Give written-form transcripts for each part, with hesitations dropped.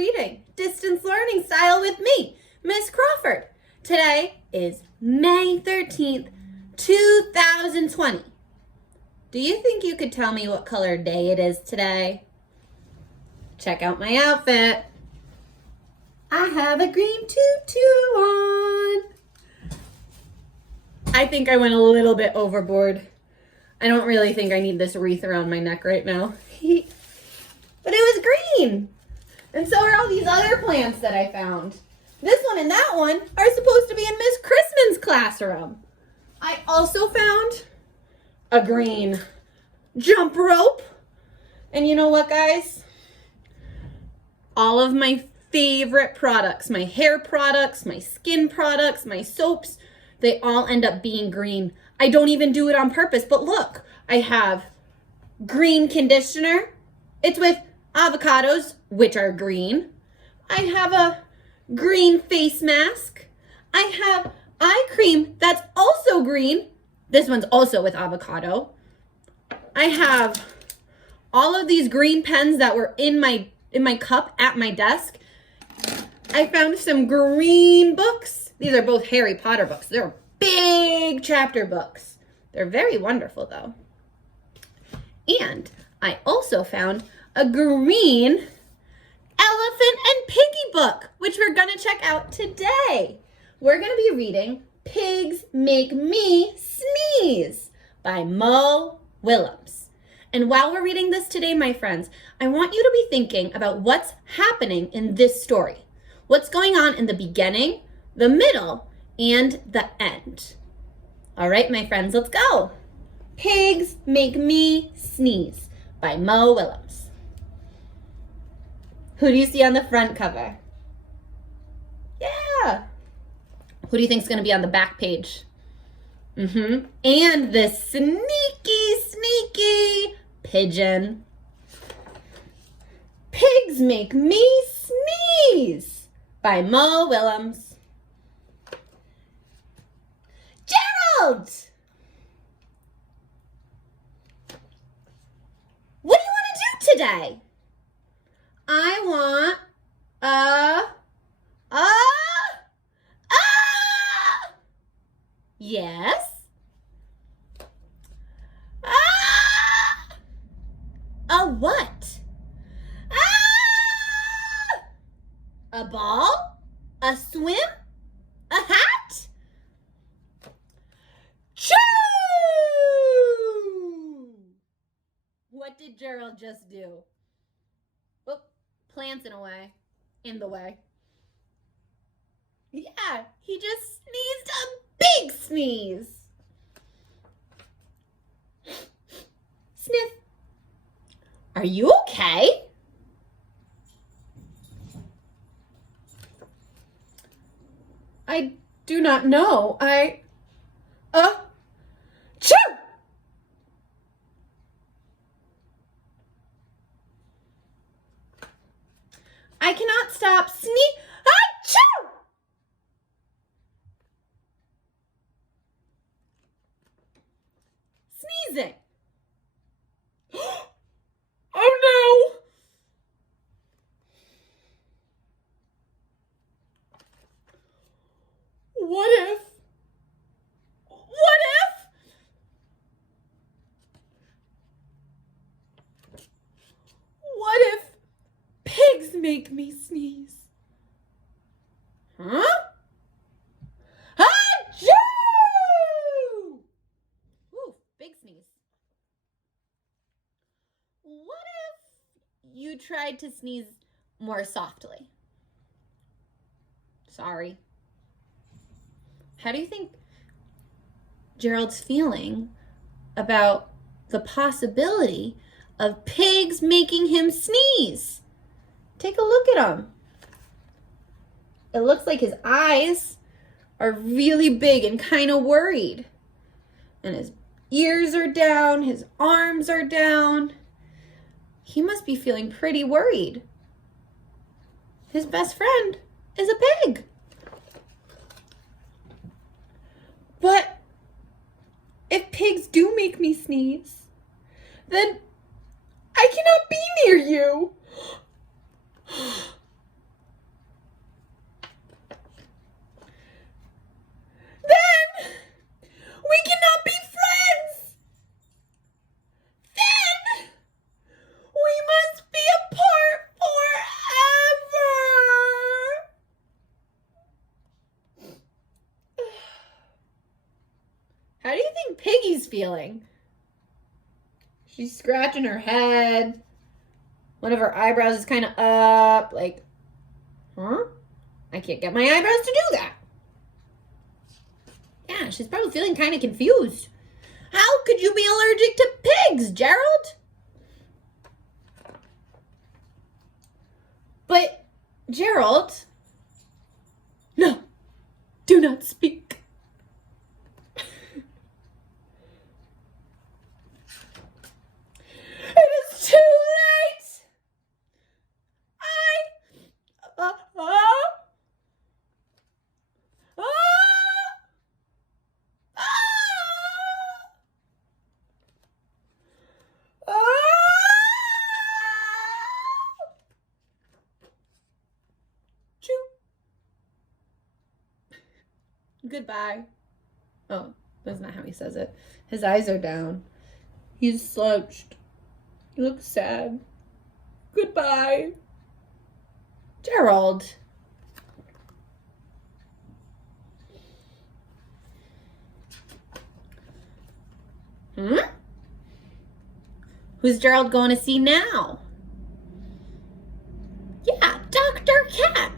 reading, distance learning style with me, Miss Crawford. Today is May 13th, 2020. Do you think you could tell me what color day it is today? Check out my outfit. I have a green tutu on. I think I went a little bit overboard. I don't really think I need this wreath around my neck right now. But it was green. And so are all these other plants that I found. This one and that one are supposed to be in Miss Christman's classroom. I also found a green jump rope. And you know what, guys? All of my favorite products, my hair products, my skin products, my soaps, they all end up being green. I don't even do it on purpose, but look, I have green conditioner. It's with avocados, which are green. I have a green face mask. I have eye cream that's also green. This one's also with avocado. I have all of these green pens that were in my cup at my desk. I found some green books. These are both Harry Potter books. They're big chapter books. They're very wonderful though. And I also found a green elephant and piggy book, which we're gonna check out today. We're gonna be reading Pigs Make Me Sneeze by Willems. And while we're reading this today, my friends, I want you to be thinking about what's happening in this story. What's going on in the beginning, the middle, and the end. All right, my friends, let's go. Pigs Make Me Sneeze by Willems. Who do you see on the front cover? Yeah. Who do you think is going to be on the back page? And the sneaky pigeon. Pigs Make Me Sneeze by Willems. Gerald! What do you want to do today? I want yes. A what? A ball? A swim? A hat? Choo! What did Gerald just do? Oh, plants in the way. Yeah, he just sneezed a big sneeze. Sniff. Are you okay? I do not know. Choo! I cannot stop achoo! Sneezing. Oh no! What if? What if pigs make me sneeze? Huh? Achoo! Ooh, big sneeze. What if you tried to sneeze more softly? Sorry. How do you think Gerald's feeling about the possibility of pigs making him sneeze? Take a look at him. It looks like his eyes are really big and kind of worried. And his ears are down, his arms are down. He must be feeling pretty worried. His best friend is a pig. But if pigs do make me sneeze, then I cannot be near you. think Piggy's feeling? She's scratching her head. One of her eyebrows is kind of up, like, huh? I can't get my eyebrows to do that. Yeah, she's probably feeling kind of confused. How could you be allergic to pigs, Gerald? But, Gerald, no, do not speak. It is too late. Goodbye. Oh, that's not how he says it. His eyes are down. He's slouched. He looks sad. Goodbye. Gerald. Who's Gerald going to see now? Yeah, Dr. Cat.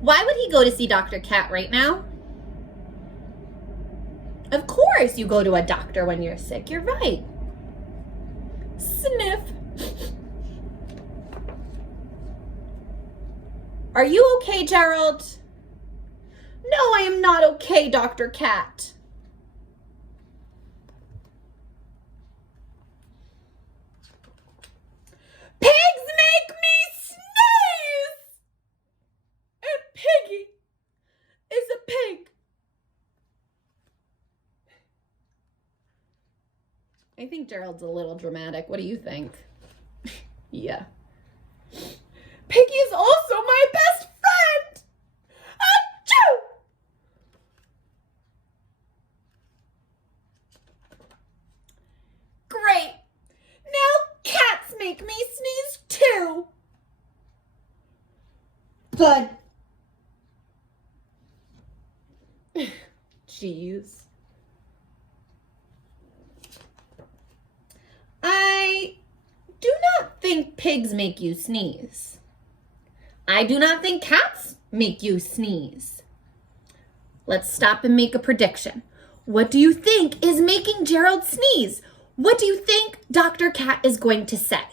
Why would he go to see Dr. Cat right now? Of course you go to a doctor when you're sick. You're right. Sniff. Are you okay, Gerald? No, I am not okay, Dr. Cat. Pigs make me sneeze! And Piggy is a pig. I think Gerald's a little dramatic. What do you think? Yeah. Piggy is also my best friend! Achoo! Great! Now cats make me sneeze too! Good. Jeez. I do not think pigs make you sneeze. I do not think cats make you sneeze. Let's stop and make a prediction. What do you think is making Gerald sneeze? What do you think Dr. Cat is going to say?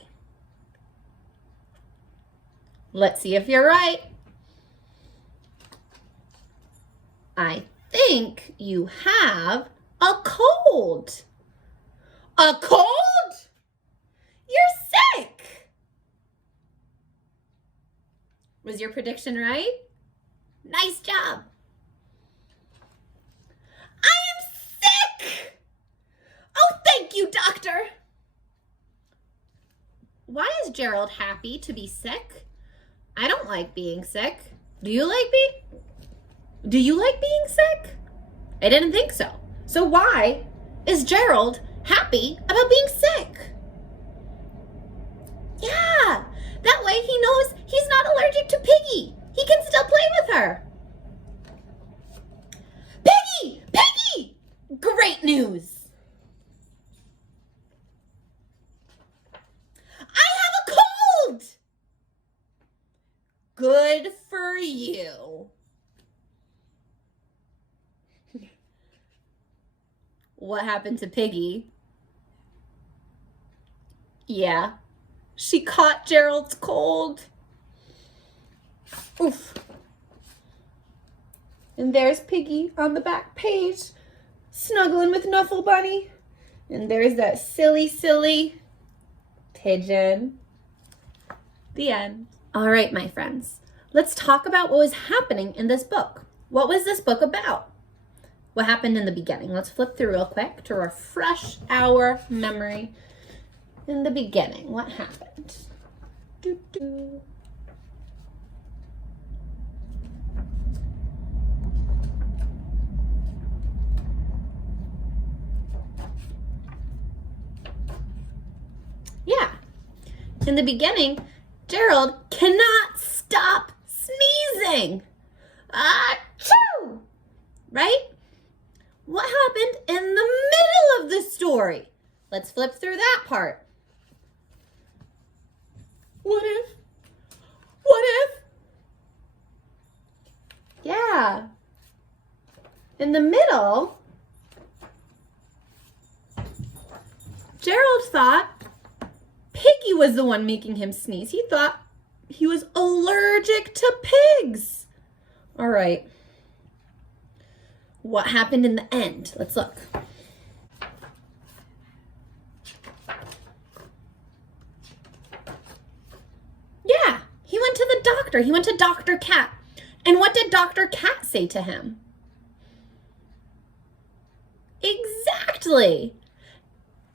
Let's see if you're right. I think you have a cold. A cold? You're sick. Was your prediction right? Nice job. I am sick. Oh, thank you, doctor. Why is Gerald happy to be sick? I don't like being sick. Do you like being sick? I didn't think so. So why is Gerald happy about being sick? Yeah, that way he knows he's not allergic to Piggy. He can still play with her. Piggy! Piggy! Great news. I have a cold. Good for you. What happened to Piggy? Yeah, she caught Gerald's cold. Oof. And there's Piggy on the back page, snuggling with Nuffle Bunny. And there's that silly, silly pigeon. The end. All right, my friends, let's talk about what was happening in this book. What was this book about? What happened in the beginning? Let's flip through real quick to refresh our memory. In the beginning, what happened? Doo-doo. Yeah. In the beginning, Gerald cannot stop sneezing. Achoo! Right? what happened in the middle of the story? Let's flip through that part. What if? What if? Yeah. In the middle, Gerald thought Piggy was the one making him sneeze. He thought he was allergic to pigs. All right. What happened in the end? Let's look. Yeah, he went to the doctor. He went to Dr. Cat. And what did Dr. Cat say to him? Exactly.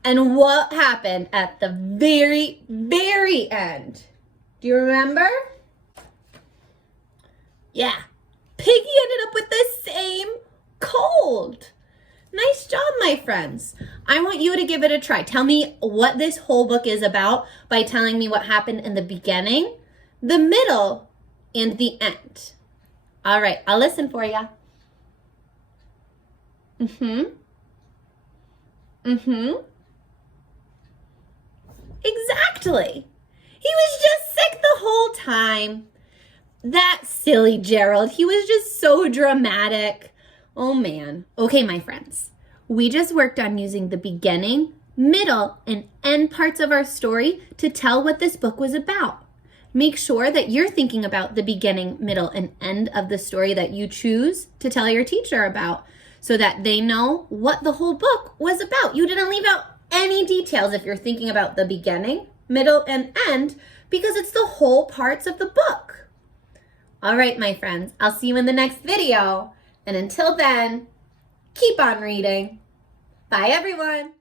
And what happened at the very, very end? Do you remember? Yeah, Piggy ended up with the same cold. Nice job, my friends. I want you to give it a try. Tell me what this whole book is about by telling me what happened in the beginning, the middle, and the end. All right, I'll listen for you. Exactly. He was just sick the whole time. That silly Gerald. He was just so dramatic. Oh man. Okay, my friends. We just worked on using the beginning, middle, and end parts of our story to tell what this book was about. Make sure that you're thinking about the beginning, middle, and end of the story that you choose to tell your teacher about so that they know what the whole book was about. You didn't leave out any details if you're thinking about the beginning, middle, and end because it's the whole parts of the book. All right, my friends, I'll see you in the next video. And until then, keep on reading. Bye, everyone.